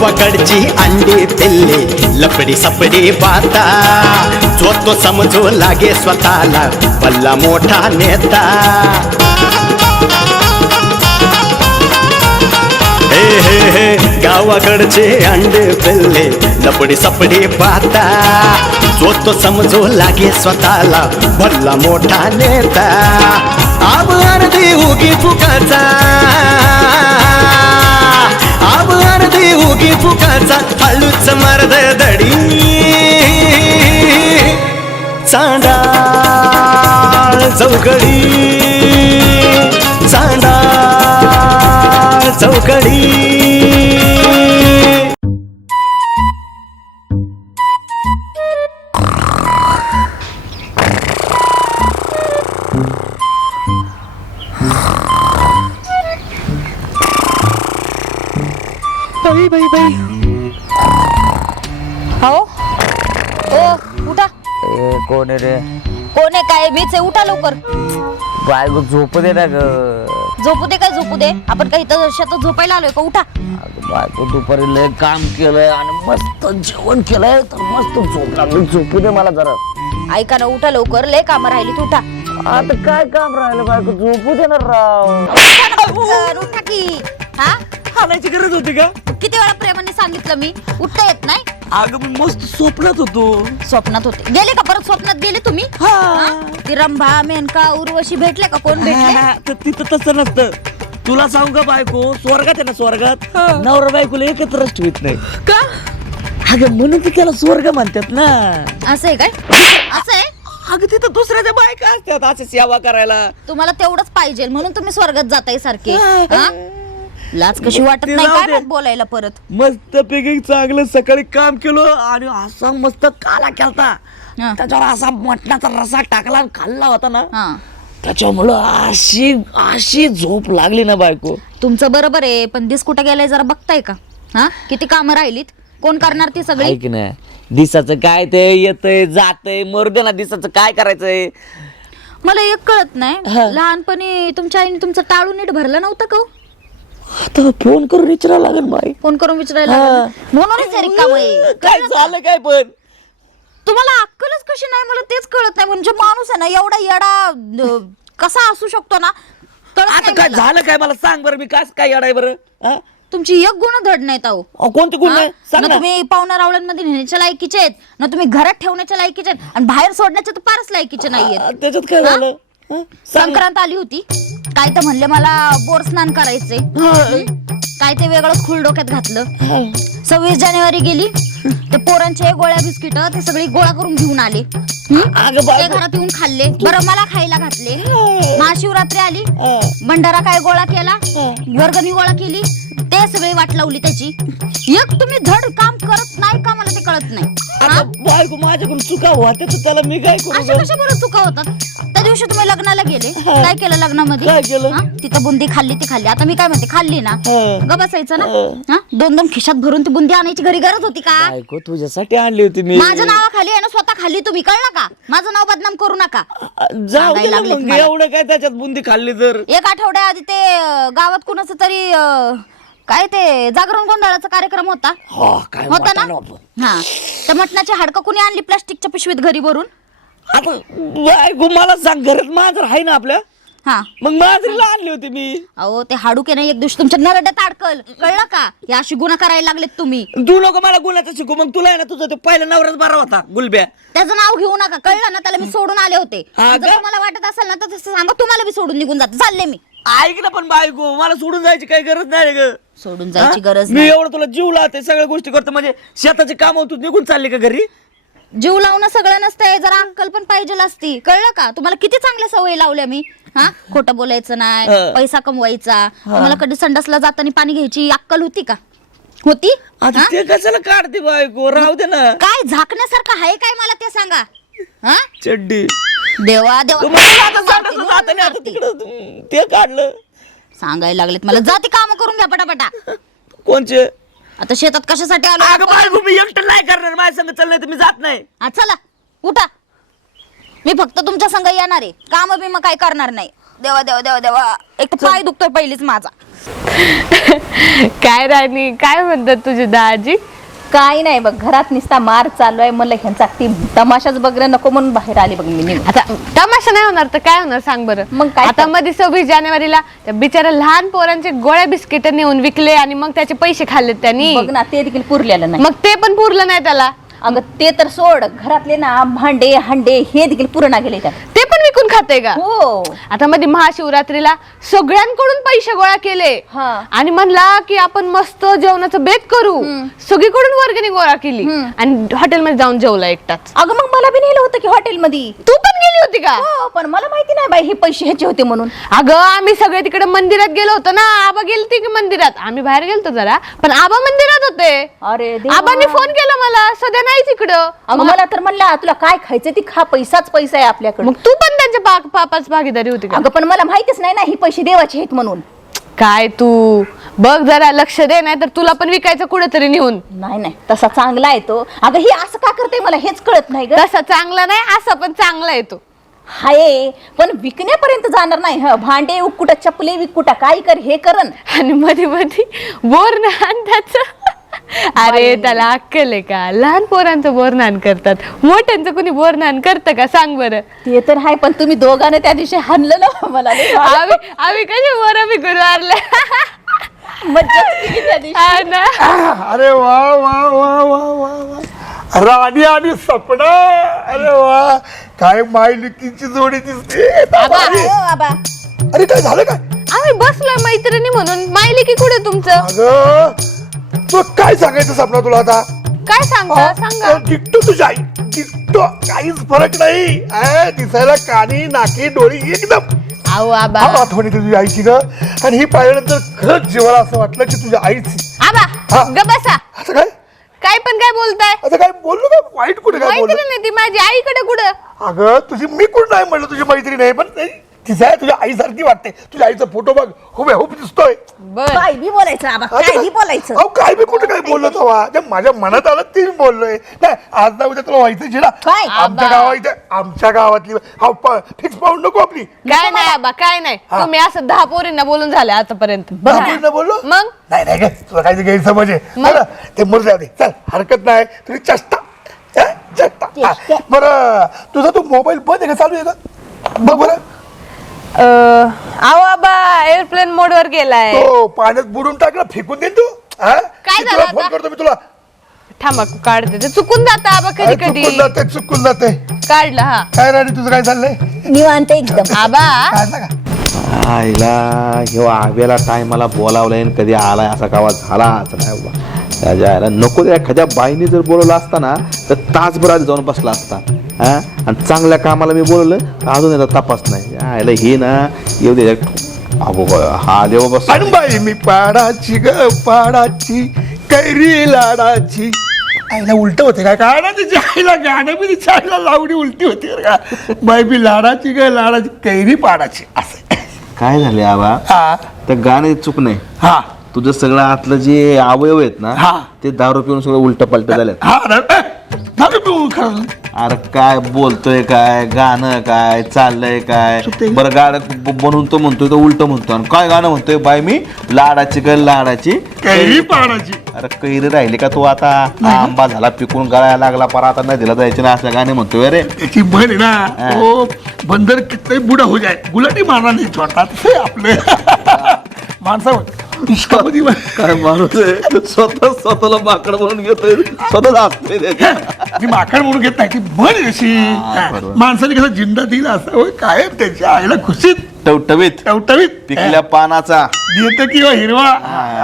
गावाकडची अंडी पिल्ले लपडी सपडी बाता जो तो समजू लागे स्वतःला भल्ला मोठा नेता हे हे हे गावाकडचे अंडे पिल्ले लपडी सपडी पाहता जो तो समजू लागे स्वतःला भल्ला मोठा नेता आब अर्धी उगी फुकाचा आब अर्धी उगी फुकाचा हळूच मर्द दडी चांडाळ चौकडी चांडाळ चौकडी बाई बाई बाई हो ओ उठा कोण आहे रे कोण आहे काय मीच आहे उठा लवकर बायको झोप दे ना ग झोपू दे काय झोपू दे आपण काही इथं शेतात झोपायला आलोय का उठा बायको दुपारी लय काम केलंय आणि मस्त जेवण केलंय तर मस्त झोप लागली झोपू दे मला जरा ऐका ना उठा लवकर लय कामं राहिली उठा आता काय काम राहिलं बायको झोपू दे ना राव उठा ना पटकन, उठा की हा हालायची गरज होती का किती वेळा प्रेमाने सांगितलं मी उठता येत नाही अगं मी मस्त स्वप्नात होतो स्वप्नात होते गेले का परत स्वप्नात गेले तुम्ही हा? ती रंभा मेनका उर्वशी भेटले का कोण भेटले तर तिथं तसं नसतं तुला सांगू का बायको स्वर्गात आहे ना स्वर्गात नवरा बायकोला एकत्रच ठेवत नाही का अगं म्हणून ती त्याला स्वर्ग म्हणतात ना असं आहे काय असं आहे अगं तिथं दुसऱ्याच्या बायका असतात अशी सेवा करायला तुम्हाला तेवढंच पाहिजे म्हणून तुम्ही स्वर्गात जाताय सारखे हा? लाज कशी वाटत ते नाही जाऊ काय दे. माहित बोलायला परत मस्त पैकी चांगलं सकाळी काम केलं आणि असा मस्त काला केलता हा. त्याच्यावर असा मटणाचा रसा टाकला आणि खाल्ला होता ना हा त्याच्यामुळं अशी अशी झोप लागली ना बायको तुमचं बरोबर आहे पण दिस कुठं गेलाय जरा बघताय का हा किती कामं राहिलीत कोण करणार ती सगळी ऐक ना दिसाचं काय ते येतंय जातंय मरू दे ना दिसाचं काय करायचंय मला एक कळत हा. नाही लहानपणी तुमच्या आईने तुमचं टाळू नीट भरलं नव्हतं का हो? आता फोन करून विचारायला लागेल बाई फोन करून विचारायला हा. लागलं. म्हणूनच हे रिकामं आहे. काय झालं काय पण तुम्हाला अक्कलच कशी नाही मला तेच कळत नाही म्हणजे माणूस आहे ना एवढा येडा कसा असू शकतो ना कळत आता नाही काय मला. झालं काय मला सांग बरं मी काय अडाय बरं हा? तुमची एक गुण धड नाहीत अहो कोणते गुण नाही सांग ना ना तुम्ही पाहुणा रावळ्यांमध्ये नेण्याच्या लायकीचे आहेत ना तुम्ही घरात ठेवण्याच्या लायकीचे आहेत आणि बाहेर सोडण्याचे तर फारच लायकीचे नाहीयेत त्याच्यात काय हा? झालं हा? सांग. संक्रांत आली होती काय तर म्हणले मला बोर स्नान करायचंय हा. काय ते वेगळंच खुल डोक्यात घातलं 26 जानेवारी गेली ते पोरांचे गोळ्या बिस्किट ते सगळी गोळा करून घेऊन आले अगं ते बायको घरात येऊन खाल्ले बरं मला खायला घातले महाशिवरात्री आली हा. भंडारा काय गोळा केला वर्गणी गोळा केली ते सगळी वाट लावली त्याची एक तुम्ही धड काम करत नाही का मला ते कळत नाही आता हा? बायको माझ्याकडून चुका होत्या तर त्याला मी काय करू अशा गं? कशा बरं चुका होतात त्या दिवशी तुम्ही लग्नाला गेले काय केलं लग्नामध्ये काय केलं? हा? तिथं बुंदी खाल्ली ती खाल्ली आता मी काय म्हणते खाल्ली ना हा. ग बसायचं ना हा? दोन दोन खिशात भरून ती बुंदी आणायची घरी गरज होती का बायको तुझ्यासाठी आणली होती मी माझ्या नावाखाली आहे ना स्वतः खाल्ली तुम्ही कळलं का माझं नाव बदनाम करू नका जाऊ दे सांगायला ना लागलेत मग मला. एवढं काय त्याच्यात बुंदी खाल्ली तर एक आठवड्या आधी ते गावात कुणाचं तरी काय ते जागरण गोंधळाचा कार्यक्रम होता काय होता ना मटण होतं. हा त्या मटणाची हाडकं कुणी आणली प्लास्टिकच्या पिशवीत घरी भरून आता बायको मला सांग घरात मांजर आहे ना आपल्या हा मग मांजरीला आणली होती मी अहो ते हाडूक आहे ना एक दिवशी तुमच्या नरड्यात अडकल कळलं का हे अशी गुन्हा करायला लागलेत तुम्ही तू नको मला गुन्ह्याचं शिकू मग तुला आहे ना तुझा तो पहिला नवराच बरा होता गुलब्या त्याचं नाव घेऊ नका कळलं ना त्याला मी सोडून आले होते हा जर का? तुम्हाला वाटत असेल ना तर तसं सांगा तुम्हाला बी सोडून निघून जाते चालले मी ऐक ना पण बायको मला सोडून जायची काही गरज नाही ग सोडून जायची गरज मी नाही एवढं तुला जीव लावते सगळ्या गोष्टी करतो म्हणजे शेताचे काम तू निघून चालली का घरी जीव लावणं सगळं नसतंय जरा अक्कल पण पाहिजे असती कळलं का तुम्हाला किती चांगल्या सवयी लावल्या मी हा खोटं बोलायचं नाही हा. पैसा कमवायचा तुम्हाला कधी संडासला जाताना पाणी घ्यायची अक्कल होती का होती आता हा? ते कशाला काढते बायको राहू दे ना काय झाकण्यासारखं आहे काय मला ते सांगा हा चड्डी देवा देवा तुम्हाला आता मारते, संडासला जाताना आता मारते. तिकडं ते काढलं सांगायला लागलेत मला जाती काम करून घ्या पटापटा कोणचे आता शेतात कशासाठी आलो अगं बायको मी एकटं नाही करणार माझ्या संग चाललंय तर मी जात नाही हा, चला उठा मी फक्त तुमच्या संग येणार आहे काम बी मग काय करणार नाही देवा देवा देवा देवा एक तर पाय दुखतोय पहिलीच माझा काय राणी, काय म्हणतात तुझी दाजी? काही नाही बघ, घरात निसता मार चालू आहे. मला ह्यांचा ती तमाशाच बघणं नको म्हणून बाहेर आली बघ मी निघून. आता तमाशा नाही होणार तर काय होणार सांग बरं. मग काय आता तर? मध्ये 26 जानेवारीला त्या बिचाऱ्या लहान पोरांचे गोळ्या बिस्किट नेऊन विकले आणि मग त्याचे पैसे खाल्लेत त्यांनी. बघ ना, ते देखील पुरलेलं नाही. मग ते पण पुरलं नाही त्याला. अगं ते तर सोड, घरातले ना भांडे हंडे हे देखील पुरणा गेले त्यात. ते पण विकून खाते का? हो. आता मध्ये महाशिवरात्रीला सगळ्यांकडून पैसे गोळा केले हा. आणि म्हणला की आपण मस्त जेवणाचं बेत करू. सगळीकडून वर्गणी गोळा केली आणि हॉटेलमध्ये जाऊन जेवला एकटाच. अगं मग मला बी नेलं होतं की हॉटेलमध्ये. तू पण गेली होती का? हो, पण मला माहिती नाही बाई हे पैसे ह्याचे होते म्हणून. अगं आम्ही सगळे तिकडे मंदिरात गेलो होतो ना. आबा गेलते की मंदिरात, आम्ही बाहेर गेलतो जरा, पण आबा मंदिरात होते. अरे देवा. आबांनी फोन केला मला, सध्या नाही तिकडं. अगं मला तर म्हणला तुला काय खायचं ती खा, पैसाच पैसा आहे आपल्याकडे. मग तू पण त्यांच्या पापाच भागीदारी होती का? अगं पण मला माहितीच नाही ना ही पैसे देवाचे आहेत म्हणून. काय तू बघ जरा लक्ष दे, नाही तर तुला पण विकायचं कुठेतरी नेऊन. नाही नाही, तसा चांगला आहे तो. अगं हे असं का करते मला हेच कळत नाही ग. तसा चांगला नाही, असा पण चांगला आहे तो. हाय पण विकण्यापर्यंत जाणार नाही. भांडे उकुटा, चपले विकुटा, काय कर हे करन. आणि मध्ये मध्ये बोरनान त्याचं. अरे त्याला अक्कल आहे का? लहान पोरांचं बोरनान करतात, मोठ्यांचं कोणी बोरनान करतं का सांग बरं? ते तर आहे, पण तुम्ही दोघांना त्या दिवशी हाणलं ना मला लय भारी. आम्ही कसे बोर विकून मारले. मज्जाच केली त्या दिवशी. हा ना. अरे वा वा वा वा वा वा, राणी आणि सपना. अरे वा, काय मायलिकीची जोडी दिसते. आबा, ओ आबा. अरे काय झालं काय? आम्ही बसलोय मैत्रिणी म्हणून. माहिली की कुठे तुमचं? अगं तू काय सांगायचं सपना तुला आता? काय सांगता सांगा. डिक्टो तुझी आई, डिक्टो. काहीच फरक नाही. दिसायला कानी नाकी डोळी एकदम. अहो आबा. आठवणी तुझी आईची ग. आणि ही पाहिल्यानंतर खरंच जीवाला असं वाटलं की तुझ्या आईची. आबा हा. ग बसा. असं काय? काय पण काय बोलताय? आता काय बोललो का? वाईट कुठे काय बोललो? मैत्रीण आहे ती माझी. आईकडे कुठं? अगं तुझी मी कुठं नाही म्हणलं तुझी मैत्री नाही, पण तिचा तुझ्या आईसारखी वाटते. तुझ्या आईचा फोटो बघ, हुबेहूब दिसतोय. बर. काय बी बोलायचं आबा, आता काय बी बोलायचं. अहो काय मी कुठं काय बोललो तेव्हा? जे माझ्या मनात आलं ते मी बोललोय. नाही आज ना उद्या तुला व्हायचं ना. काय? आमच्या आमच्या गावातली फिक्स पाहून नको आपली. काय नाही आबा, काय नाही. हा. तुम्ही असं 10 पोरींना बोलून झाले आतापर्यंत. बापूंना बोललो मग? नाही नाही ग, तुला काही गैरसमज आहे. मग? बरं, ते मुलं जाऊ दे. चल हरकत नाही. तुझी चेष्टा चेष्टा. बरं तुझा तो मोबाईल बंद आहे का चालू आहे का? बघ बरं. अहो आबा एअरप्लेन मोड वर गेलाय. तो पाण्यात बुडून टाकला, फेकून देईन तू. काय झालं फोन आता? करतो मी तुला. थांबा काढते. ते चुकून जात आबा कधी कधी. चुकून जाते. काढलं. हा काय राणी तुझं काय चाललंय? निवांत एकदम. आबा काय सांगा? आईला ह्यो आव्याला टायमाला बोलावलाय आणि कधी आलाय असा गावात झाला असं नाही बाबा. त्याच्या आईला नको त्या एखाद्या बाईने जर बोलवलं असता ना तर तासभर आधी जाऊन बसला असता. हा आणि चांगल्या कामाला मी बोलवलं तर अजून याचा तपास नाही. आईला हे ना येऊ दे. अगो हा देव बस. बाई मी पाडाची ग पाडाची, कैरी लाडाची. आईला उलट होते काय? काय ना तिच्या आईला गाणं बी तिच्या आईला लावणी उलटी होती बरं का. बाई मी लाडाची ग लाडाची, कैरी पाडाची असं. काय झाले आबा? हा त्या गाणे चूक नाही. हा तुझं सगळं आतलं जे अवयव आहेत ना हा. ते दारू पिऊन सगळं उलट पलट झालं. हा झालं पिऊ खरं. अरे काय बोलतोय काय? गाणं काय चाललंय काय? बरं गाणं बनवून तो म्हणतोय तो उलट म्हणतो. आणि काय गाणं म्हणतोय? बाय मी लाडाची ग लाडाची, कैरी पाडाची. अरे कैरी राहिली का तू आता? आंबा झाला पिकून गळायला लागला पर आता नदीला जायचे ना असं गाणे म्हणतोय रे. त्याची म्हण आहे ना, ओ बंदर कितने बुडा हो जाए गुलाटी मारना नाही छोटा. तसं आपलं माणसावर इश्कामध्ये काय माणूस आहे स्वतःला माकड म्हणून घेतोय, स्वतःच असतोय त्याच्या. मी माकड म्हणून घेत नाही. ती म्हण आहे अशी. बरोबर. माणसाने कसं जिंदा दिला असावं कायम त्याच्या आईला खुशीत टवटवीत टवटवीत पिकल्या पानाचा देत किंवा हिरवा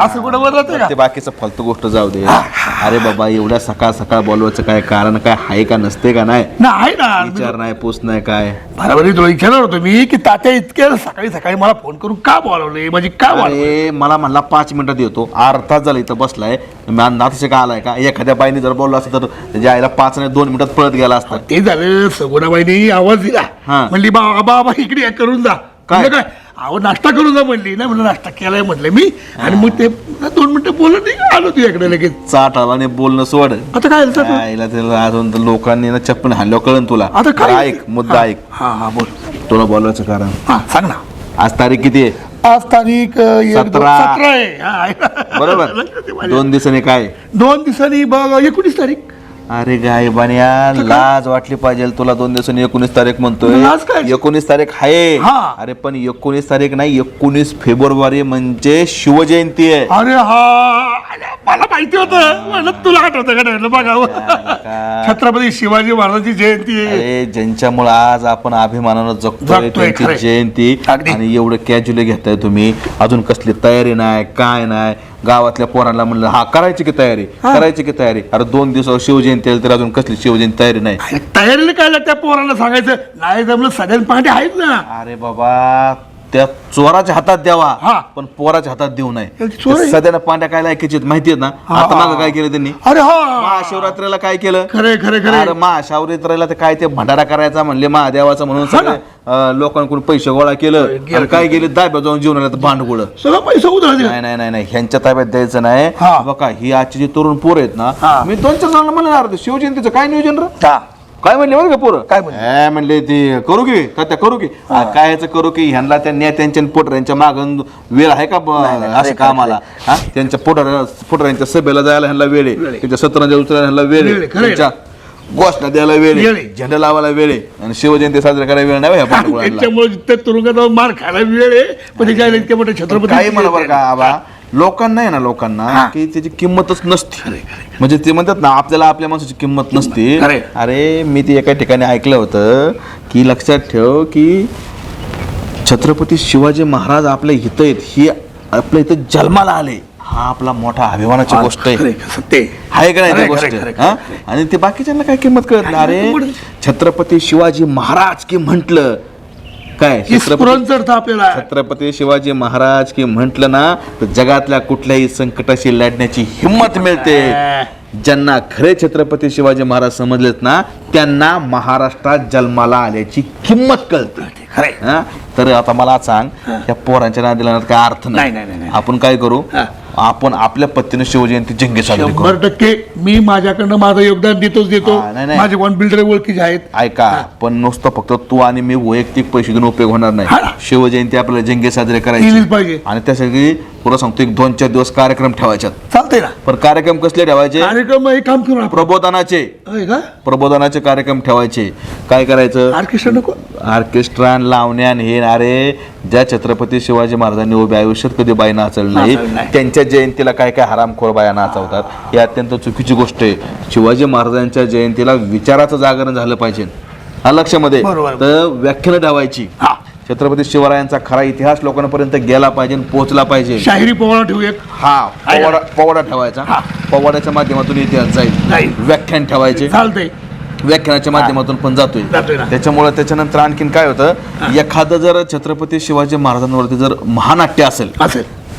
असं कुठं बोलत का? ते बाकीचं फालतू गोष्ट जाऊ दे. अरे बाबा एवढ्या सकाळ सकाळ बोलवायचं काय कारण काय आहे का? नसते का? नाही नाही ना. विचार नाही पूस नाही काय. बरोबर तुला विचारणार होतो मी की तात्या इतक्या सकाळी सकाळी मला फोन करून का बोलावले, म्हणजे का बोलावले? अरे मला म्हणला 5 मिनिटात येतो. अर्धा तास झाला इथं बसलाय. नातसे का आलाय का? एखाद्या बाईने जर बोललो असतं तर त्याच्या आईला 5 नाही 2 मिनिटात पळत गेला असता. ते झालं. सगुणाबाईने आवाज दिला. हा. म्हणली बाबा बाबा इकडे या, करून जा. काय? म्हणलं काय? अहो नाश्ता करून जा म्हणली ना. म्हणलं नाश्ता केलाय म्हटलं मी. आणि मग ते 2 मिनिटं बोलत नाही, आलो तुझ्याकडे लगेच. चाट आला बोलणं सोड. आता काय झालं? आईला त्याला अजून तर लोकांनी ना चप्पन हाणलं कळन तुला. आता काय? ऐक मुद्दा ऐक. हा हा बोल. तुला बोलवायचं कारण हा सांग ना. आज तारीख किती आहे? आज तारीख 17 आहे. हा. बरोबर 2 दिवसांनी काय 2 दिवसांनी बघ 19 तारीख. अरे गायबान्या लाज वाटली पाहिजे तुला 2 दिवसांनी 19 तारीख म्हणतोय. लाज काय? 19 तारीख आहे. हा. अरे पण 19 तारीख नाही 19 फेब्रुवारी म्हणजे शिवजयंती आहे. अरे हा मला माहिती होतं म्हणलं तुला आठवतं का नाही बघावं. छत्रपती शिवाजी महाराजांची जयंती आहे. अरे ज्यांच्यामुळे आज आपण अभिमानानं जगतोय जगतोय, त्यांची खरंय. जयंती अगदी. आणि एवढं कॅज्युअली घेताय तुम्ही. अजून कसली तयारी नाही काय नाही. गावातल्या पोरांना म्हणलं हा करायची की तयारी करायची की तयारी. अरे 2 दिवसावर शिवजयंती आली तर अजून कसली शिवजयंती तयारी नाही. अरे तयारीला काय लागतं त्या पोरांना सांगायचं नाही जमलं सगळ्यात पहाटे आहेत ना. अरे बाबा त्या चोराच्या हातात द्यावा हा. पण पोराच्या हातात देऊ नये. याची चोर आहे. सध्यानं पांड्या काय लायकीचे माहिती आहेत ना. आता मागं काय केलं त्यांनी अरे हा महाशिवरात्रीला काय केलं. खरे खरे खरे अरे महाशिवरात्रीला ते काय ते भंडारा करायचा म्हणले महादेवाचा म्हणून सगळे लोकांकडून पैसे गोळा केलं आणि काय केले दाब्या जाऊन जेवणाला भांडगुळ. सगळं पैसा उधळले. नाही नाही नाही नाही ह्यांच्या ताब्यात द्यायचं नाही. हा. बघा ही आजची जी तरुण पोर आहेत ना मी 2-4 जणांना म्हणणार शिवजयंतीचं काय नियोजन रे काय म्हणले बरं का पोरं काय म्हणले ते करू की त्या करू की काय ह्याचं करू की ह्यांना त्या नेत्यांच्या पोटऱ्यांच्या मागून वेळ आहे का असं कामाला. हा त्यांच्या पोटऱ्यांच्या सभेला जायला ह्यांना वेळ आहे. त्यांच्या सत्रांच्या उचलायला ह्यांना वेळ आहे. त्यांच्या घोषणा द्यायला वेळ आहे. झेंडा लावायला वेळ आहे. आणि शिवजयंती साजरा करायला वेळ नाही ह्या पांडुरंगाला. त्याच्यामुळे जिथे तुरुंगात जाऊन मार खायला वेळ आहे पण त्याच्या इतके मोठे छत्रपती काही म्हणा बरं का आबा लोकांना आहे ना लोकांना की त्याची किंमतच नसते. म्हणजे ते म्हणतात ना आपल्याला आपल्या माणसाची किंमत नसते. खरंय. अरे मी ते एका ठिकाणी ऐकलं होतं की लक्षात ठेव की छत्रपती शिवाजी महाराज आपल्या इथं आहेत ही आपल्या इथं जन्माला आले हा आपला मोठा अभिमानाची गोष्ट आहे. सत्य आहे का नाही ती खरंय, गोष्ट खरंय, खरंय. हा? आणि ते बाकीच्यांना काय किंमत कळत नाही. अरे छत्रपती शिवाजी महाराज की म्हटलं काय स्फुरण आपल्याला छत्रपती शिवाजी महाराज की म्हटलं ना तर जगातल्या कुठल्याही संकटाशी लढण्याची हिंमत मिळते. ज्यांना खरे छत्रपती शिवाजी महाराज समजलेत ना त्यांना महाराष्ट्रात जन्माला आल्याची किंमत कळते. हा? तर आता मला सांग त्या पोरांच्या नादीला काय अर्थ नाही, नाही. आपण काय करू आपण आपल्या पद्धतीने शिवजयंती जंगी साजरी करू. 100% मी माझ्याकडनं माझं योगदान देतो. नाही, नाही. माझे कोण बिल्डर ओळखीचे आहेत. ऐका पण नुसतं फक्त तू आणि मी वैयक्तिक पैसे देऊन उपयोग होणार नाही. शिवजयंती आपल्याला जंगी साजरे केलीच करायची पाहिजे. आणि त्यासाठी तुला सांगतो 1-2-4 दिवस कार्यक्रम ठेवायच्यात. चालतंय ना पण कार्यक्रम कसले ठेवायचे कार्यक्रम हे काम करू आपण. प्रबोधनाचे आहे का प्रबोधनाचे कार्यक्रम ठेवायचे. काय करायचं ऑर्केस्ट्रा नको ऑर्केस्ट्रा लावण्यान हे अरे ज्या छत्रपती शिवाजी महाराजांनी उभ्या आयुष्यात कधी बाई नाचल नाही त्यांच्या जयंतीला काय काय हरामखोर बाया नाचवतात ही अत्यंत चुकीची गोष्ट आहे. शिवाजी महाराजांच्या जयंतीला विचाराचं जागरण झालं पाहिजे हा लक्षामध्ये. बरोबर. तर व्याख्यानं ठेवायची. छत्रपती शिवरायांचा खरा इतिहास लोकांपर्यंत गेला पाहिजे पोहोचला पाहिजे. शाहिरी पोवाडा ठेवू एक. पोवाडा ठेवायचा. पोवाड्याच्या माध्यमातून इतिहास जाईल. व्याख्यान ठेवायचे. चालतंय व्याख्यानाच्या माध्यमातून पण जातोय. त्याच्यामुळे त्याच्यानंतर आणखीन काय होतं एखादं जर छत्रपती शिवाजी महाराजांवरती जर महानाट्य असेल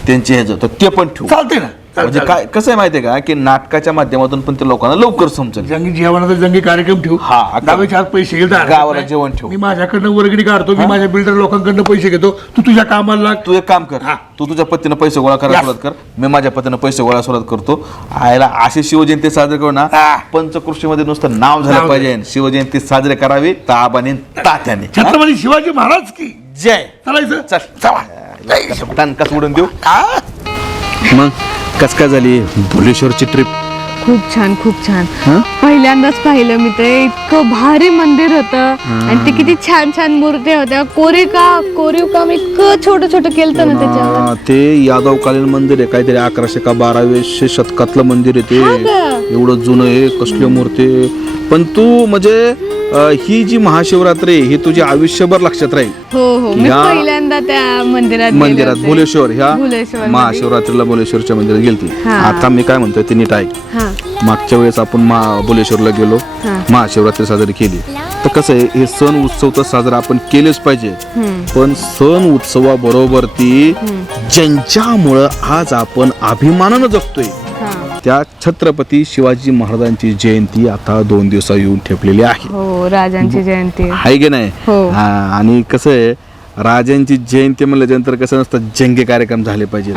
त्यांचे ह्याचं तर ते पण ठेवू. चालतंय ना. म्हणजे काय कसं आहे माहितीये का की नाटकाच्या माध्यमातून पण ते लोकांना लवकर समजेल. जंगी जेवणाचा जंगी कार्यक्रम ठेवू. हा. दहावीच्या आत पैसे घेईल गावाला जेवण ठेवू. मी माझ्याकडनं वर्गणी काढतो. मी माझ्या बिल्डर लोकांकडनं पैसे घेतो. तू तुझ्या कामाला लाग. तू एक काम कर तू तुझ्या पद्धतीनं पैसे गोळा करायला सुरुवात कर. मी माझ्या पद्धतीनं पैसे गोळा सुरुवात करतो. आयला अशी शिवजयंती साजरी करू ना पंचकृषीमध्ये नुसतं नाव झालं पाहिजे. शिवजयंती साजरी करावी ताबाने तात्याने. छत्रपती शिवाजी महाराज की जय. चालायचं. चल कस उडून देऊ. मग कस काय झाली भुलेश्वरची ट्रिप. खूप छान पहिल्यांदाच पाहिलं मी ते इतकं भारी मंदिर होतं आणि ते किती छान छान मूर्त्या होत्या. कोरीव काम इतकं छोटं केलं ना त्याच्यावर. ते यादवकालीन मंदिर आहे काहीतरी 1100 का 1200 शतकातलं मंदिर आहे ते. एवढं जुनं आहे कसली मूर्ती. पण तू म्हणजे ही जी महाशिवरात्री ही तुझी आयुष्यभर लक्षात राहील. हो मी पहिल्यांदा त्या मंदिरात भुलेश्वर ह्या भुलेश्वर महाशिवरात्रीला भुलेश्वरच्या मंदिरात गेलती. आता मी काय म्हणतोय ते नीट ऐक. मागच्या वेळेस आपण भुलेश्वरला गेलो महाशिवरात्री साजरी केली. तर कसं आहे हे सण उत्सव तर साजरा आपण केलेच पाहिजे. पण सण उत्सवाबरोबर ती ज्यांच्यामुळं आज आपण अभिमानानं जगतोय त्या छत्रपती शिवाजी महाराजांची जयंती आता 2 दिवसा येऊन ठेपलेली आहे. हो राजांची जयंती आहे की नाही. आणि कसं आहे राजांची जयंती म्हणल्यानंतर कसं नसतं जंगी कार्यक्रम झाले पाहिजे.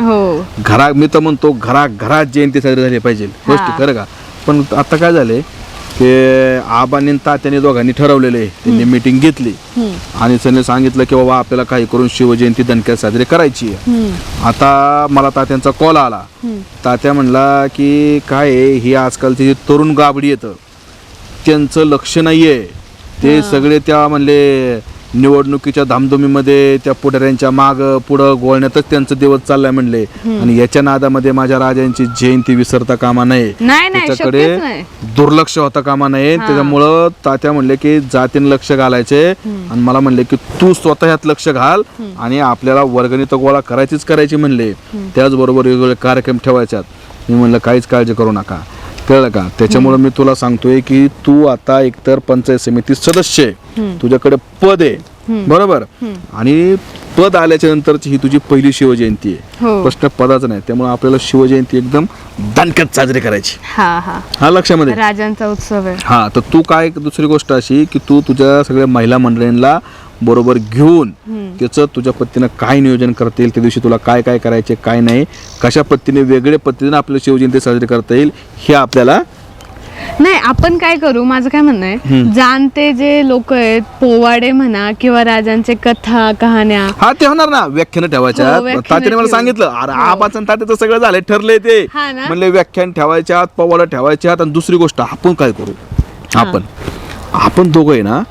मी तर म्हणतो घराघरात जयंती साजरी झाली पाहिजे गोष्टी खरं का. पण आता काय झालंय की आबांनी आणि तात्याने दोघांनी ठरवलेले त्यांनी मीटिंग घेतली आणि त्यांनी सांगितलं की बाबा आपल्याला काही करून शिवजयंती दणक्यात साजरी करायची आहे. आता मला तात्यांचा कॉल आला. तात्या म्हणला की काय आहे, ही आजकालची जी तरुण गाबडी येतं त्यांचं लक्ष नाहीये. ते सगळे त्या म्हणले निवडणुकीच्या धामधुमीमध्ये त्या पुढाऱ्यांच्या माग पुढं गोळण्यातच त्यांचं दिवस चाललाय म्हणले. आणि याच्या नादामध्ये माझ्या राजांची जयंती विसरता कामा नये, नाही, त्याच्याकडे शक्यच नाही. दुर्लक्ष होता कामा नये. त्याच्यामुळं तात्या म्हणले की जातीने लक्ष घालायचे आणि मला म्हणले की तू स्वतः ह्यात लक्ष घाल आणि आपल्याला वर्गणी तर गोळा करायची म्हणले. त्याचबरोबर वेगवेगळे कार्यक्रम ठेवायच्यात. मी म्हणलं काहीच काळजी करू नका, कळलं का. त्याच्यामुळे मी तुला सांगतोय की तू आता एकतर पंचायत समिती सदस्य आहे, तुझ्याकडे पद आहे बरोबर, आणि पद आल्याच्या नंतरची ही तुझी पहिली शिवजयंती आहे. हो. प्रश्न पदाचा नाही. त्यामुळे आपल्याला शिवजयंती एकदम दणक्यात साजरी करायची. हा लक्षामध्ये राजांचा उत्सव आहे. हा, तर तू काय, दुसरी गोष्ट अशी की तू तुझ्या सगळ्या महिला मंडळींना बरोबर घेऊन त्याचं तुझ्या पद्धतीनं काय नियोजन करता येईल, त्या दिवशी तुला काय काय करायचे काय नाही, कशा पद्धतीने वेगळ्या पद्धतीने आपल्याला शिवजयंती साजरी करता येईल हे आपल्याला. नाही, आपण काय करू, माझं काय म्हणणं आहे, जाणते जे लोक आहेत, पोवाडे म्हणा किंवा राजांचे कथा कहाण्या, हा ते होणार ना, व्याख्यान ठेवायच्या. हो, व्याख्यानं तात्याने मला ठेवू. सांगितलं अरे आबाचं तात्याचं सगळं झालंय, ठरलंय ते. हा ना? म्हणले व्याख्यान ठेवायच्यात, पोवाडा ठेवायच्यात. आणि दुसरी गोष्ट आपण काय करू, आपण दोघं आहे ना,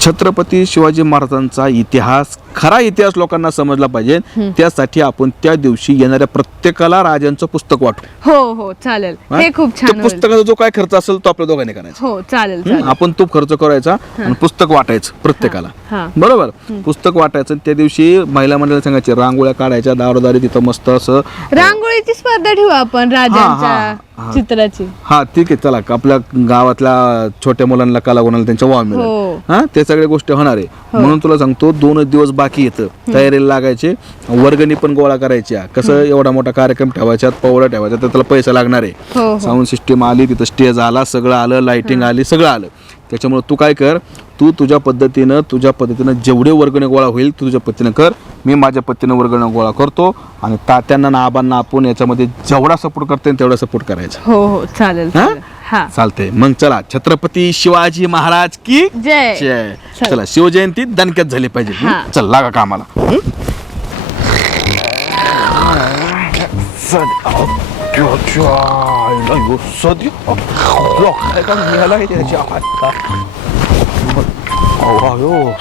छत्रपती शिवाजी महाराजांचा इतिहास, खरा इतिहास लोकांना समजला पाहिजे. त्यासाठी आपण त्या दिवशी येणाऱ्या प्रत्येकाला राजांचं पुस्तक वाटू. हो हो चालेल, हे खूप छान होईल. पुस्तकाचा जो काय खर्च असेल तो आपल्या दोघांनी करायचा. हो चालेल चालेल. आपण तो खर्च करायचा आणि पुस्तक वाटायचं प्रत्येकाला. हा. बरोबर, पुस्तक वाटायचं. त्या दिवशी महिला मंडळाला सांगायचे रांगोळ्या काढायच्या दारोदारी, तिथं मस्त असं रांगोळीची स्पर्धा ठेवू आपण राजांच्या चित्राची. हा ठीक आहे, चला आपल्या गावातल्या छोट्या मुलांना कलागुणाला त्यांच्या वाव मिळेल. हो. हा, ते सगळ्या गोष्टी होणार आहे. म्हणून तुला सांगतो 2 दिवस बाकी येतं, तयारीला लागायचे. वर्गणी पण गोळा करायच्या. कसं एवढा मोठा कार्यक्रम ठेवायच्यात, पवळा ठेवायचा, तर त्याला पैसा लागणार आहे. हो. साऊंड सिस्टीम आली, तिथं स्टेज आला, सगळं आलं, लाइटिंग आली, सगळं आलं. त्याच्यामुळे तू काय कर, तू तुझ्या पद्धतीनं जेवढे वर्गणी गोळा होईल तुझ्या पद्धतीनं कर. मी माझ्या पद्धतीनं वर्गणी गोळा करतो आणि तात्यांना ना आबांना आपण याच्यामध्ये जेवढा सपोर्ट करता येईल तेवढा सपोर्ट करायचा. हो हो चालेल हा? चालेल. हा, चालतंय. मग चला, छत्रपती शिवाजी महाराज की जय. जय. चल. चला, शिवजयंती दणक्यात झाली पाहिजे. हा. चल लागा कामाला.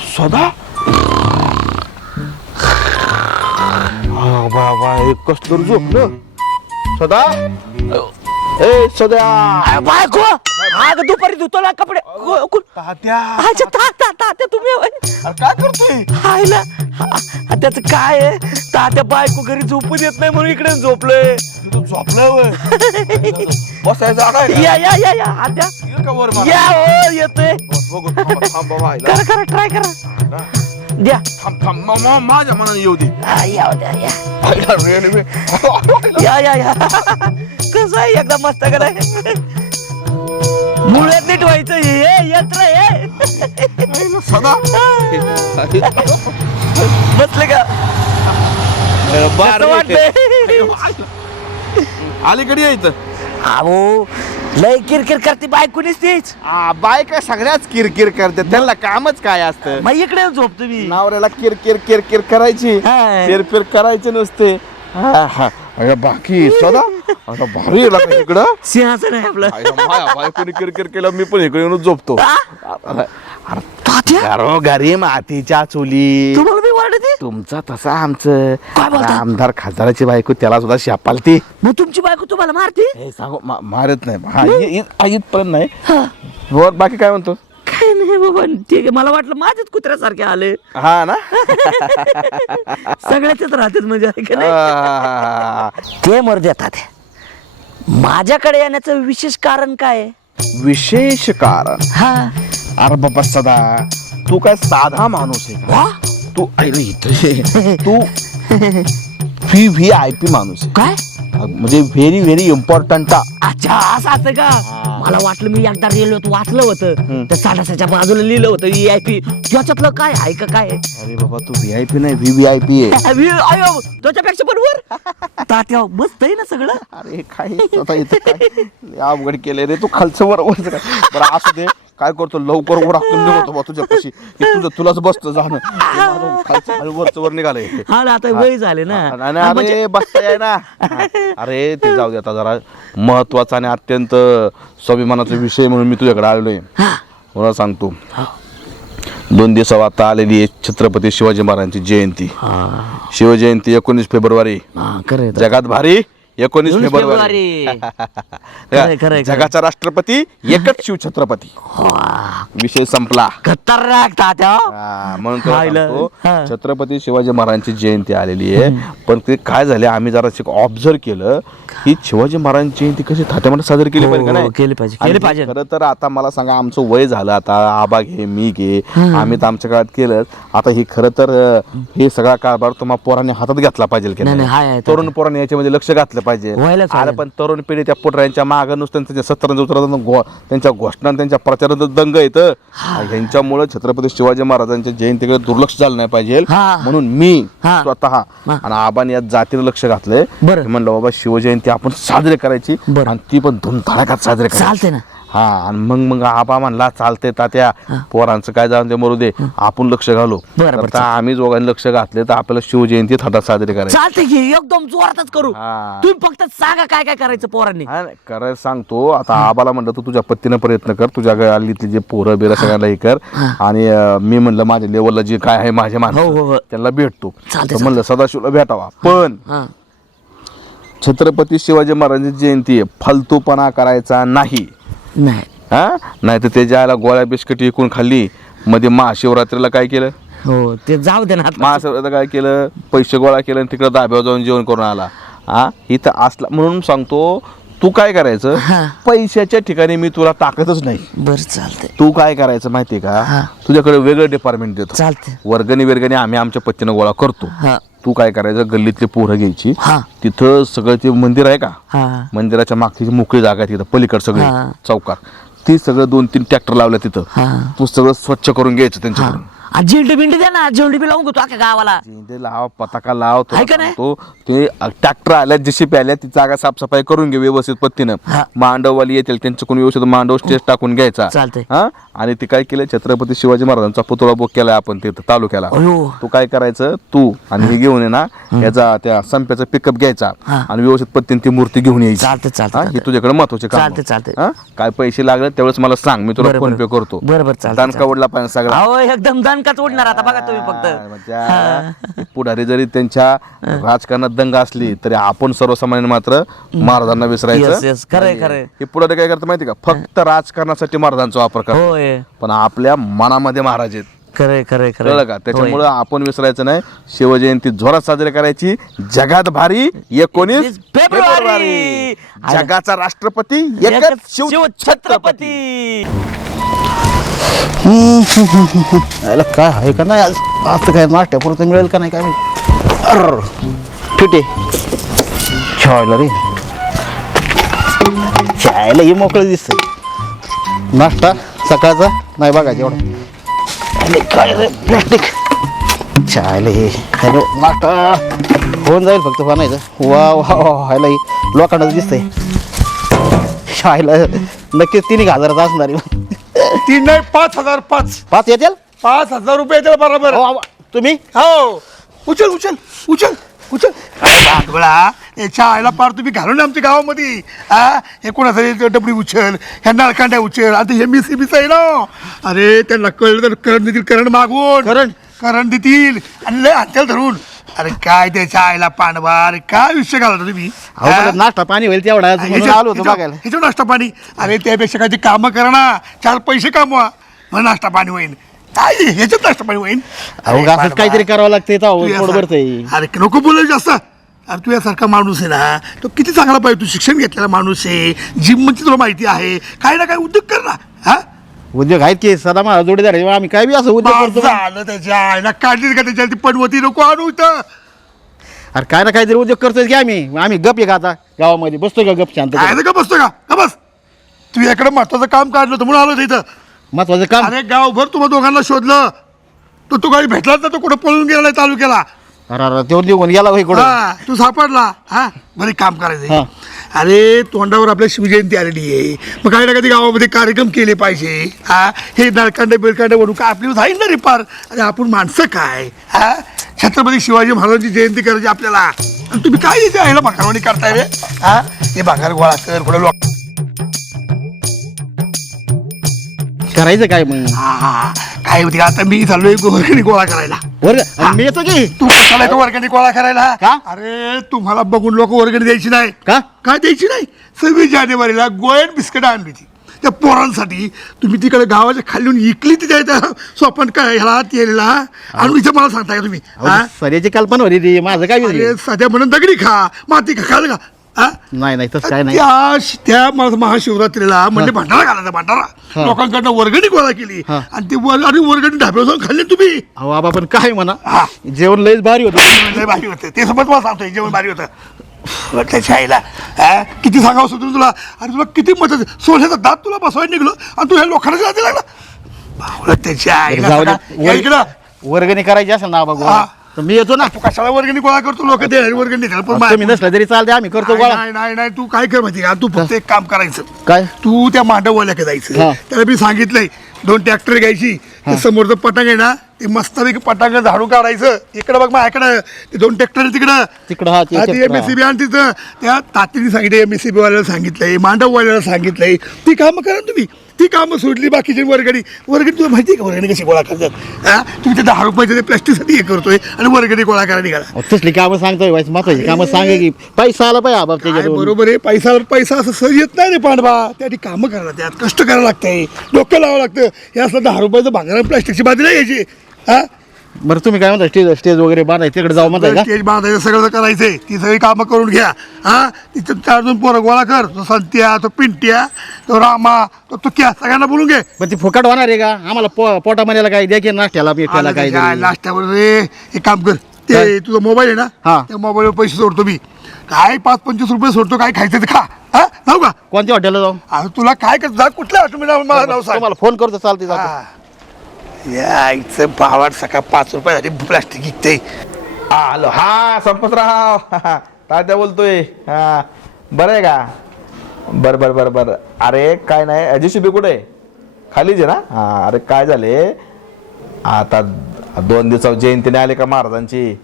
सदा बाबा कसं झोपलं सदा. ए सदा, बायको आग दुपारी धुतो ना कपडे. तात्या अच्छा तात्या तुम्ही होय? काय करतोय? हाय ना, त्याचं काय आहे, तात्या बायको घरी झोपू देत नाही म्हणून इकडे झोपलोय. तू झोपलं बसायचं जागा या या या या आत्या या, हो येतोय. करा करा ट्राय करा, द्या. माझ्या मनाने येऊ दे. हा, या द्या या या या. कसं आहे, एकदा मस्त कराय, मुळ्यात नीट व्हायचं. हे यंत्र हे सदा बसले का अलीकडे यायचं. अहो लय किरकिर करते बायकोनीच तीच. बायका सगळ्याच किरकिर करते, त्यांना कामच काय असतं. मग इकडे झोप तुम्ही. नवऱ्याला किरकिर किरकिर करायची, हा. किरकिर करायचे नसते. बाकी सदा आता भारी लागला इकडं. सिंहासन आहे आपलं. बायकोनी किरकिर केलं, मी पण इकडे येऊन झोपतो. तात्या घरो घरी मातीच्या चुली. तुम्हाला मी वाटते. तुमचा तसा आमचं काय बोलता? आमदार खासदाराची बायको त्याला सुद्धा शापालती. मग तुमची बायको तुम्हाला मारते. हे सांगू मारत नाही, इथपर्यंत नाही. वर बाकी काय म्हणतो? काय नाही बाबा, ठीक आहे. मला वाटलं माझ्याच कुत्र्यासारखे आले. हा ना. सगळ्याच राहतेच म्हणजे आहे का नाही? ते मर देतात. माझ्याकडे येण्याचं विशेष कारण काय आहे? विशेष कारण? हा, अरे बाबा सदा, तू काय साधा माणूस आहे का? तू अरे इथे तू VIP माणूस आहे. काय म्हणजे व्हेरी व्हेरी इम्पॉर्टंट. अच्छा असं असतं का? मला वाटलं मी एकदा रेल्वेत वाचलं होतं त्या साठासाच्या बाजूला लिहिलं होतं VIP. त्याच्यातलं काय आहे का काय अरे बाबा तू VIP नाही VVIP आहे. अयो त्याच्यापेक्षा पण वर तात्या मस्त आहे ना सगळं. अरे काय स्वतः इथं काय लय अवघड केलंय रे तू खालचं वर वरचं काय. बरं असू दे काय करतो लवकर वर आपण निघतो बा तुझ्यापाशी की तुलाच बसतं जाणं. हे माझं खालचं आणि वरचं वर निघालंय. हा ना, आता वय झाले ना. अरे बसता आहे ना. अरे ते जाऊ दे आता जरा महत्वाचा आणि अत्यंत स्वाभिमानाचा विषय म्हणून मी तुझ्याकडे आलोय. मला सांगतो 2 दिवसावर आता आलेली आहे छत्रपती शिवाजी महाराजांची जयंती. शिवजयंती 19 फेब्रुवारी. खरं जगात भारी 19 फेब्रुवारी. फेब्रुवारी. खरंय. जगाचा राष्ट्रपती एकच शिवछत्रपती. विषय संपला. खतरनाक तात्या. म्हणून तुला खायला. सांगतो, हा. छत्रपती शिवाजी महाराजांची जयंती आलेली आहे. पण ते काय झाले आम्ही जरा ऑब्झर्व केलं की शिवाजी महाराजांची जयंती कशी थाट्यामध्ये साजरी केली पाहिजे का हो, नाही. केली पाहिजे, आणि केली पाहिजे. खरं तर आता मला सांगा आमचं वय झालं आता आबा घे मी घे आम्ही तर आमच्या काळात केलं. आता ही खरं तर हे सगळा कारभार तुम्हा पोरांनी हातात घेतला पाहिजे की नाही, नाही. हाय, हाय, तरुण पोरांनी याच्यामध्ये लक्ष घातलं पाहिजे. व्हायलाच अरे पाहिजे. पण तरुण पिढी त्या पुटऱ्यांच्या मागं नुसतं त्यांच्या 17 त्यांच्या घोषणा त्यांच्या प्रचारात दंग येतं. ह्यांच्यामुळे छत्रपती शिवाजी महाराजांच्या जयंतीकडे दुर्लक्ष झालं नाही पाहिजे. हा. म्हणून मी हा. स्वतः आणि आबाने यात जातीला लक्ष घातलंय. बरं. म्हणलं बाबा शिवजयंती आपण साजरी करायची बरं. आणि ती पण धुमधडाक्यात साजरी करायची. चालते ना. हा आणि मग आबा म्हणला चालते तात्या पोरांचं काय जाऊन ते मरू दे आपण लक्ष घालू. बरं, तर आम्ही दोघांनी लक्ष घातले तर आपल्याला शिवजयंती थाटात साजरी करायची. चालते की एकदम जोरातच करू. हा. तुम्ही फक्त सांगा काय काय करायचं पोरांनी. हा नाही, करायला सांगतो आता आबाला म्हणलं तू तुझ्या पत्तीनं प्रयत्न कर तुझ्या गल्लीतली जे पोरं बिरं सगळ्यांना हे कर आणि मी म्हणलं माझ्या लेवलला जे काय आहे माझे हो, हो, माणसं हो. त्यांना भेटतो. चालतंय, तर म्हणलं सदाशिवला भेटावा. पण हा. छत्रपती शिवाजी महाराजांची जयंती आहे फालतूपणा करायचा नाही. नाही. हा नाही तर त्याच्या आला गोळ्या बिस्किट विकून खाल्ली. मध्ये महाशिवरात्रीला काय केलं हो ते जाऊ दे ना आता. महाशिवरात्रीला काय केलं पैसे गोळा केलं आणि तिकडे धाब्यावर जाऊन जेवण करून आला. हा इथं असला म्हणून सांगतो तू काय करायचं हा. पैशाच्या ठिकाणी मी तुला टाकतच नाही. बरं चालतंय. तू काय करायचं माहितीये हा. का तुझ्याकडे वेगळं डिपार्टमेंट देतो. चालतंय. वर्गणी आम्ही आमच्या पत्तीनं गोळा करतो. हा. तू काय करायचं गल्लीतली पोरं घ्यायची. हा. तिथं सगळं ते मंदिर आहे का हा. मंदिराच्या मागची जी मोकळी जागा आहे तिथं पलीकड सगळी हा. चौकात ती सगळं 2-3 ट्रॅक्टर लावल्या तिथं. हा. तू सगळं स्वच्छ करून घ्यायचं त्यांच्याकडून. झेंडे बिंडे द्या ना. झेंडे बी लावून घेतो अख्या गावाला. झेंडे लाव पताका लाव आहे का नाही? तो ते ट्रॅक्टर आल्या जेसीपी आल्या ती जागा साफसफाई करून घे व्यवस्थित पत्तीनं. हा. मांडववाली येतील त्यांच्याकडून व्यवस्थित मांडव स्टेज टाकून घ्यायचा. चालतंय. हा आणि ते काय केलं छत्रपती शिवाजी महाराजांचा पुतळा बुक केलाय आपण तिथं तालुक्याला. अयो. तू काय करायचं तू आणि हे घेऊन ये ना याचा त्या संप्याचा पिकअप घ्यायचा हा. आणि व्यवस्थित पत्तीने ती मूर्ती घेऊन यायची. चालतंय, चालतंय, हा, हे चालतंय. तुझ्याकडे महत्वाचे काम. चालतंय, चालतंय. हा? काय पैसे लागले त्यावेळेस मला सांग मी तुला बरं, फोन पे बरं. करतो. बरं, चालतंय, दानका चालतंय. उडला पाहिजे सगळा. अहो एकदम दणकाच उडणार आता बघा तुम्ही फक्त. पुढारी जरी त्यांच्या राजकारणात दंग असली तरी आपण सर्वसामान्य मात्र महाराजांना Yes, विसरायचं. yes. खरंय, खरंय. हे पुढारी काय करतात माहिती का फक्त राजकारणासाठी महाराजांचा वापर करतात होय. पण आपल्या मनामध्ये महाराज आहेत. खरंय खरंय कळलं खरंय. का त्याच्यामुळे आपण विसरायचं नाही. शिवजयंती जोरात साजरी करायची. जगात भारी 19 फेब्रुवारी. जगाचा राष्ट्रपती एकच शिवछत्रपती. याला काय आहे का नाही आज आज तर काय नाट्यापुरतं मिळेल का नाही काय ठीक आहे खेळायला रे खेळायला ही मोकळं दिसतंय. नाश्ता सकाळचा नाही बघायचं एवढं अरे काय रे प्लास्टिक खेळायला हे हॅलो नाश्ता होऊन जाईल फक्त बनायचं वा वा वा व्हायला ही लोकांना दिसतंय शाळेला नक्कीच 3,000 असणार आहे. 3 नाही 5,005 5 येतील 5,000 रुपये येतील बरोबर. हो, तुम्ही हो उचल उचल उचल उचल याच्या आईला पार तुम्ही घालून आमच्या गावामध्ये हा हे कोणाचं डबडी उचल ह्या नळकांड्या उचल आता हे MSCBचं आहे ना. अरे त्यांना कळलं तर करंट देतील करंट मागून करंट देतील आणि लय हात्याला धरून. अरे काय त्याच्या आईला पांडवार काय विषय घालता तुम्ही अहो, नाश्ता पाणी होईल तेवढा म्हणून आलो होतो बघायला. ह्याच्या नाश्ता पाणी. अरे त्यापेक्षा काही कामं करा ना 4 पैसे कामवा मग नाश्ता पाणी होईल. काय ह्याच्यात नाश्ता पाणी होईल. अहो असंच काहीतरी करावं लागतंय पोट भरतंय. अरे नको बोलायला जास्त. अरे तू यासारखा माणूस आहे ना तो किती चांगला पाहिजे. तू शिक्षण घेतलेला माणूस आहे जिम मध्ये तुला माहिती आहे काय ना काय उद्योग कर ना. हा उद्योग आहेत की सदा माझा जोडीदार आहे. आम्ही काय बी असं उद्योग करतो. झालं त्याच्या आईला काढली का त्याच्या ती पनवती नको आणू इथं. अरे काय ना काहीतरी उद्योग करतोय की आम्ही गप आहे का आता गावामध्ये बसतोय का गप शांत काय का बसतो का बस तू इकडे महत्वाचं काम काढलं होतं म्हणून आलो तिथं. महत्वाचं काम. अरे गावभर तुम्हाला दोघांना शोधलं तर तू काही भेटलाच ना, तो कुठं पळून गेला तालुक्याला. अरे तो निघून गेला होय कुठं. हा तू सापडला. हा बरे काम करायचं. हा. अरे तोंडावर आपल्या शिवजयंती आलेली आहे, मग काही ना कधी गावामध्ये कार्यक्रम केले पाहिजे. हा हे नळकांड बिळकांड वडू काय आपली जाईल ना रे पार. अरे आपण माणसं काय. हा छत्रपती शिवाजी महाराजांची जयंती करायची आपल्याला, आणि तुम्ही काय इथे आहे ना भाकरवाणी करताय रे. हा हे भाकर गोळा कर कुठं लोक. करायचं काय मग. हा काय होती आता मी चाललोय वर्गणी गोळा करायला. वर्ग मी येतो की. तू कशाला येतो वर्गणी गोळा करायला. का? अरे तुम्हाला बघून लोक वर्गणी द्यायची नाही. का? काय द्यायची नाही. 26 जानेवारीला गोयन बिस्किट आणली ती त्या पोरांसाठी. तुम्ही तिकडे गावाच्या खाली इकली ती त्या सोपन काय ह्याला तेला आणि इथं मला सांगताय का तुम्ही. हा? सऱ्याची कल्पना होती ती. माझं काय विचार. अरे सध्या म्हणून दगडी खा माती खा खाल का. हा? नाही तसं काय नाही. त्या महाशिवरात्रीला म्हणजे भंडारा घालायचा भंडारा. लोकांकडनं वर्गणी गोळा केली हा. आणि ती आणि वर्गणी ढाब्यावर जाऊन खाल्ली तुम्ही. अहो बाबा पण काय म्हणा, हा. जेवण लयच भारी होतं. लय भारी होतं ते समज मला सांगतोय. जेवण भारी होतं त्याच्या आईला. किती सांगावं सुद्धा तुला. आणि तुला किती मदत सोन्याचा दात तुला बसवायला निघलो आणि तू ह्या लोकांना जाते लागला. भावला त्याच्या आईला. जाऊ दे. या इकडं. वर्गणी करायची असेल ना बाबा हा. तर मी येतो ना. तू कशाला वर्गणी गोळा करतो. लोक ते वर्गणी देतात पण तुम्ही नसलं तरी चालते, आम्ही करतो गोळा. नाही नाही नाही तू काय कर माहिती का. तू फक्त एक काम करायचं. काय? तू त्या मांडववाल्याकडे जायचं. हा. त्याला मी सांगितलंय 2 ट्रॅक्टर घ्यायची. ते समोरचं पटांग आहे ना ते मस्तपैकी पटांग झाडून काढायचं. इकडं बघ माझ्याकडं ते 2 ट्रॅक्टर तिकडं. तिकडं हा, ते ती ट्रॅक्टर, MSCB आणि तिथं त्या तातीने सांगितलं. MSCB वाल्याला सांगितलंय, मांडववाल्याला सांगितलंय. ती कामं करा तुम्ही. ती कामं सोडली बाकीची वर्गणी तुला माहिती आहे का वर्गणी कशी गोळा करतात. हा तुम्ही ते 10 रुपयाचे ते प्लास्टिकसाठी हे करतोय आणि वर्गणी गोळा करायला निघाला. अहो, तसली कामं सांगतोय महत्वाची कामं सांगा की पैसा आला पाहिजे बाबा काय त्याच्यात. बरोबर आहे. पैसा असं सहज येत नाही रे पांडवा. त्यासाठी कामं करायला त्यात कष्ट करायला लागतंय. डोकं लावावं लागतं. हे असलं 10 रुपयाचं भांगर प्लास्टिकची बाजू नाही यायची. हा बरं तुम्ही काय म्हणता स्टेज वगैरे बांधायचं तिकडे जाऊ म्हणताय का. स्टेज बांधायचं सगळं करायचंय. ती सगळी कामं करून घ्या. हा तिथं 4-2 पोरं गोळा कर. तो संत्या, तो पिंट्या, तो रामा, तो तुक्या सगळ्यांना बोलून घे. पण ती फुकट होणार आहे का. आम्हाला पोटा महिन्याला काय द्या की नाश्त्याला पेट्याला काय तरी. नाश्त्यावर रे एक काम कर. ते तुझा मोबाईल आहे ना हा. त्या मोबाईलवर पैसे सोडतो मी. काय 5-25 रुपये सोडतो. काय खायचं ते खा. हा जाऊ का. कोणत्या हॉटेलला जाऊ. अरे तुला काय कर जा कुठल्या ऑटोमेटिक मला नाव सांग. तुम्हाला फोन करतो चालते जातो. हा. या आईचं भावाड सकाळ 5 रुपयासाठी प्लास्टिक विकते. आलो. हा संपतराव तात्या बोलतोय. हा बरं आहे का. बरं. अरे काय नाही JCB कुठे आहे. खालीच आहे ना. हा अरे काय झाले आता 2 दिवसावर जयंतीने आले का महाराजांची.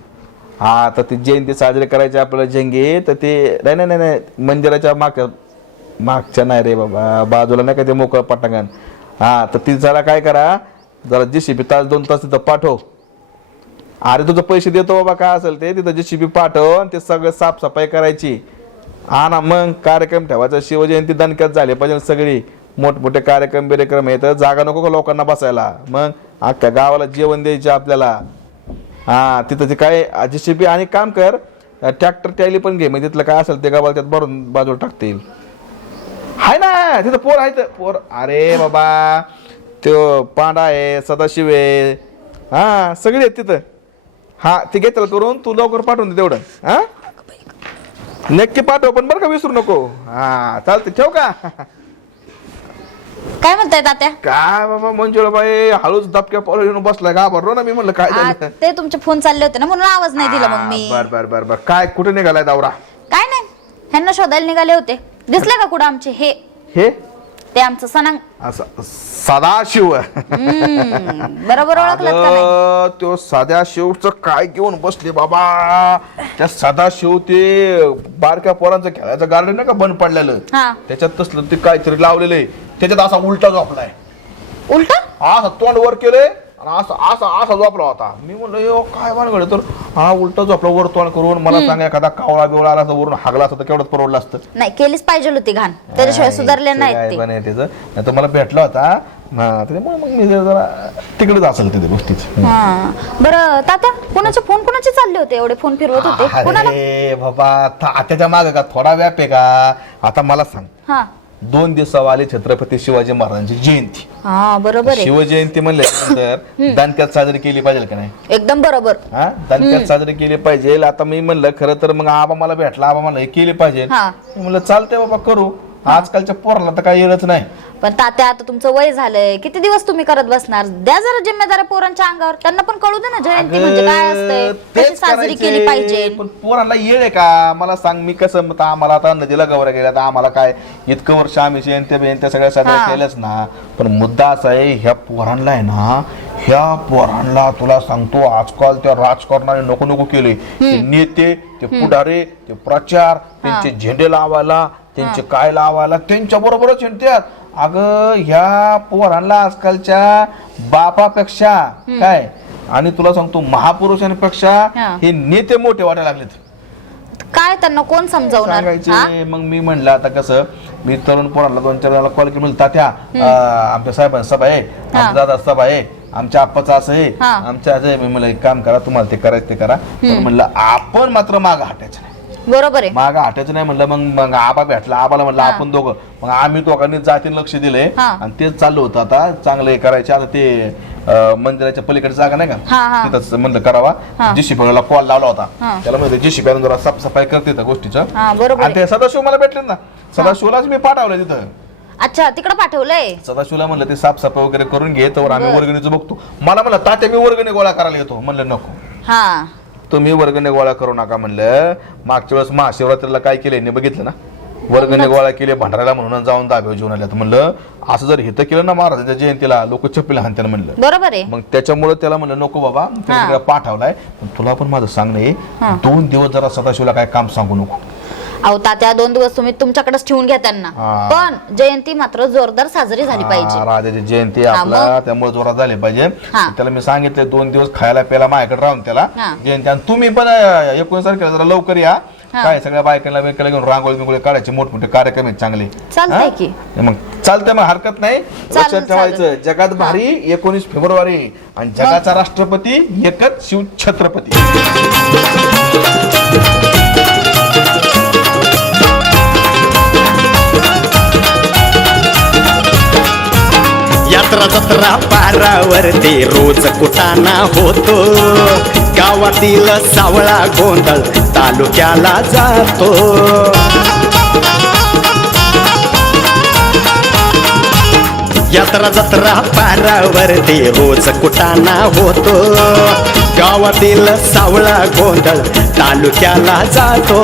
हा तर ती जयंती साजरी करायची आपल्याला जंगी. तर ते नाही मंदिराच्या मागच्या नाही रे बाबा बाजूला नाही का ते मोकळं पटांगण. हा तर ती जरा काय करा जरा JCB 1-2 तास तिथं पाठव. अरे तुझं पैसे देतो बाबा काय असेल ते तिथं JCB पाठव आणि ते सगळं साफसफाई करायची. हा ना मग कार्यक्रम ठेवायचा. शिवजयंती दणक्यात झाले पाहिजे सगळी. मोठमोठे कार्यक्रम येतं. जागा नको का लोकांना बसायला. मग अख्ख्या गावाला जेवण द्यायचे आपल्याला. हा तिथं ते काय JCB आणि काम कर ट्रॅक्टर ट्रॅली पण घे. म्हणजे तिथलं काय असेल ते गावाला त्यात भरून बाजूला टाकतील. हाय ना तिथं पोर आहे पोर. अरे बाबा तो पांडा आहे सदाशिव आहे. हा सगळे आहेत तिथं. हा ते घे त्याला करून तू लवकर पाठवून दे तेवढं. हा नक्की पाठव पण बरं का विसरू नको. हा चालते ठेव का. काय म्हणताय तात्या. काय बाबा मंजुळाबाई हळूच दबक्या पोर येऊन बसलाय घाबरलो ना मी. म्हणलं काय झालं. ते तुमचे फोन चालले होते ना म्हणून आवाज नाही दिला मग मी. बर काय कुठे निघालाय दावरा. काय नाही ह्यांना शोधायला निघाले होते. दिसले का कुठं आमचे हे ते आमचं सणांग. असं सदाशिव. बरोबर ओळखलं का नाही. तो सदाशिवचं काय घेऊन बसले बाबा. त्या सदाशिव ते बारक्या पोरांचं खेळायचं गार्डन नाही का बंद पडलेलं. हा त्याच्यात तसलं ते काहीतरी लावलेलं आहे. त्याच्यात असा उलटा झोपलाय. उलटा असं तोंड वर केलंय आणि असा झोपला होता. मी म्हणलं यो काय भानगड तर हा उलटा झोपला वर तोंड करून. मला सांगा एखादा कावळा बिवळा आला असता वरून हागला असता तर केवढंच परवडलं असतं. नाही केलीच पाहिजे होती घाण. त्याच्याशिवाय सुधारले नाहीत ते. त्याचं नाही तर मला भेटला होता. त्याच्यामुळे मग मी जरा तिकडेच असेल तिथे गोष्टीच. बरं तात्या कोणाचे फोन कोणाचे चालले होते एवढे फोन फिरवत होते कोणाला. अरे बाबा तात्याच्या मागे का थोडा व्याप आहे का. आता मला सांग. हा 2 दिवसावर आली छत्रपती शिवाजी महाराजांची जयंती. हा बरोबर आहे. शिवजयंती म्हणल्यानंतर दणक्यात साजरी केली पाहिजे का नाही. एकदम बरोबर. हा दणक्यात साजरी केली पाहिजे. आता मी म्हणलं खरं तर मग आबा मला भेटला. आबा मला हे केली पाहिजे. हा म्हणलं चालतंय बाबा करू. आजकालच्या पोराला तर काही येणच नाही. पण तात्या आता तुमचं वय झालंय, किती दिवस तुम्ही करत बसणार? द्या जरा जिम्मेदार पोरांच्या अंगावर, त्यांना पण कळू दे ना जयंती म्हणजे काय असतंय, कशी तेच साजरी केली करायचे. पाहिजे. पण पोरांना येळ आहे का मला सांग. मी कसं आम्हाला आता नदीला गवऱ्या गेल्या तर आम्हाला काय इतकं वर्ष आम्ही त्या सगळ्या साजऱ्या केल्याच ना. पण मुद्दा असा आहे ह्या पोरांना आहे ना, ह्या पोरांना तुला सांगतो आजकाल त्या राजकारणाने नको नको केले. ते नेते, ते पुढारे, ते प्रचार, त्यांचे झेंडे लावायला, त्यांचे काय लावायला त्यांच्या बरोबरच हिंडतात. अगं ह्या पोरांना आजकालच्या बापापेक्षा काय आणि तुला सांगतो महापुरुषांपेक्षा हे नेते मोठे वाटायला लागलेत. काय त्यांना कोण समजावणार? सांगायचे. मग मी म्हणलं आता कसं मी तरुण पोरांना 2-4 वेळा कॉल केला, म्हणलं तात्या आमच्या साहेबांची सभा आहे, आमच्या दादा सभा आहे, आमच्या आप्पाचं असं आहे, आमच्या असं आहे. मी म्हणलं एक काम करा, तुम्हाला ते करायचं ते करा. पण म्हणलं आपण मात्र मागं हटायचं नाही. बरोबर आहे, मागं हटायचं नाही. म्हणलं मग आबा भेटला, आबाला म्हणलं आपण दोघं, मग आम्ही दोघांनी जातीने लक्ष दिलंय आणि तेच चाललं होतं. आता चांगलं हे करायचे. आता ते मंदिराच्या पलीकडे जागा नाही का, तिथंच म्हणलं करावा. JCP कॉल लावला होता, त्याला म्हणलं JCP जरा साफसफाई करते त्या गोष्टीचं. आणि ते सदाशिव मला भेटले ना, सदाशिवलाच मी पाठवलं तिथं. अच्छा तिकडे पाठवलंय. सदाशिवला म्हणलं ते साफसफाई वगैरे करून घे, तर आम्ही वर्गणीचं बघतो. मला म्हणलं तात्या मी वर्गणी गोळा करायला येतो. म्हणलं नको, हा तुम्ही वर्गणी गोळा करू नका. म्हणलं मागच्या वेळेस महाशिवरात्रीला काय केले नाही बघितलं ना, वर्गणी गोळा केले भंडाऱ्याला म्हणून जाऊन दाब्यावर जेवण आल्या. म्हणलं असं जर हित केलं ना महाराजांच्या जयंतीला लोक चप्पल हाणतात म्हणलं. बरोबर आहे. मग त्याच्यामुळे त्याला म्हणलं नको बाबा, त्याला पाठवलाय. पण तुला पण माझं सांगणे 2 दिवस जरा सदाशिवला काय काम सांगू नको. अहो तात्या 2 दिवस तुम्ही तुमच्याकडेच ठेवून घ्या त्यांना, पण जयंती मात्र जोरदार साजरी झाली पाहिजे. राजाची जयंती आपला त्यामुळे जोरात झाली पाहिजे. त्याला मी सांगितले 2 दिवस खायला प्यायला माझ्याकडे राहून त्याला जयंती. आणि तुम्ही पण 19 तारखेला जरा लवकर या. काय सगळ्या बायकांना बिकायला घेऊन रांगोळी बिंगोळी काढायचे, मोठमोठे कार्यक्रम आहेत चांगले. चालतंय की मग चालतंय, मग हरकत नाही. लक्षात ठेवायचं जगात भारी 19 फेब्रुवारी आणि जगाचा राष्ट्रपती एकच शिव छत्रपती. यात्रा जत्रा पारावरती रोज कुटाणा होतो, गावातील सावळा गोंधळ तालुक्याला जातो. यात्रा जत्रा पारावरती रोज कुटाणा होतो, गावातील सावळा गोंधळ तालुक्याला जातो.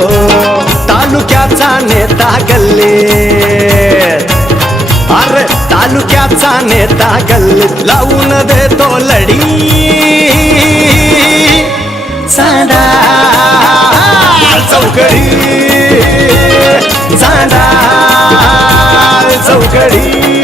तालुक्याचा नेता गल्लीत, अरे तालुक्याचा नेता गल्लीत लावून देतो लढी. चांदा चौकडी, चांदा चौकडी.